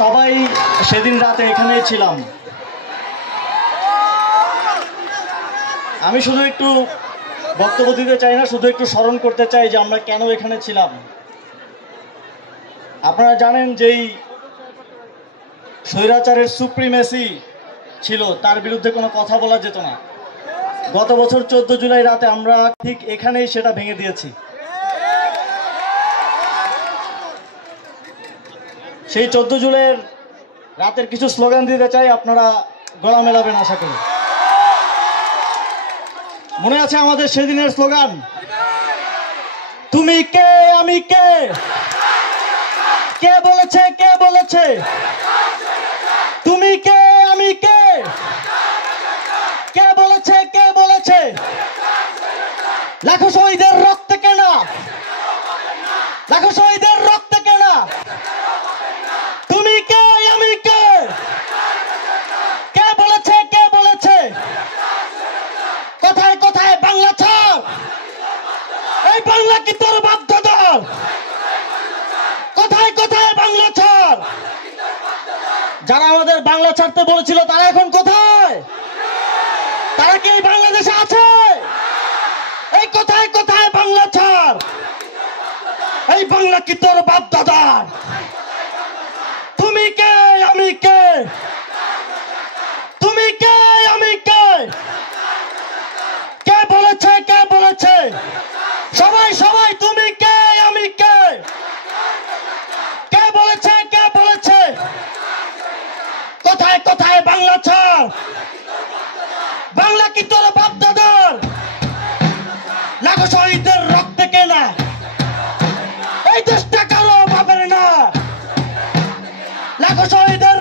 সবাই সেদিন রাতে এখানেই ছিলাম। আমি শুধু একটু বক্তব্য দিতে চাই না, শুধু একটু স্মরণ করতে চাই যে আমরা কেন এখানে ছিলাম। আপনারা জানেন যেই স্বৈরাচারের সুপ্রিমেসি ছিল তার বিরুদ্ধে কোনো কথা বলা যেত না। গত বছর 14 জুলাই রাতে আমরা ঠিক এখানেই সেটা ভেঙে দিয়েছি। সেই 14 জুলাইয়ের রাতের কিছু স্লোগান দিতে চাই, আপনারা গলা মেলাবেন আশা করি। মনে আছে আমাদের সেদিনের স্লোগান, তুমি কে আমি কে, কে বলেছে কে বলেছে, তুমি কে আমি কে, কে বলেছে কে বলেছে, লাখো শহীদের রক্তে কেনা, লাখো শহীদের রক্তে কেনা, তুমি কে আমি কে, কে বলেছে কে বলেছে, কোথায় কোথায় বাংলা ছাড়, এই বাংলা কি তোর বাপ দাদার, কোথায় কোথায় বাংলা ছাড়। যারা আমাদের বাংলা ছাড়তে বলেছিল তারা এখন কোথায়? তারা কি এই বাংলাদেশে আছে? এই কোথায় কোথায় বাংলা ছাড়, এই বাংলা কি তোর বাপ দাদার, তুমি কে আমি কে, তুমি কে আমি কে, কে বলেছে কে বলেছে, সবাই সবাই তুমি কে আমি কে, কে বলেছে কে বলেছে, কোথায় কোথায় বাংলা ছাড়, বাংলা কি তোর বাপ দাদার, লাখো শহীদের রক্তে কেনা, এই দেশটা কারো বাপের না, লাখো শহীদের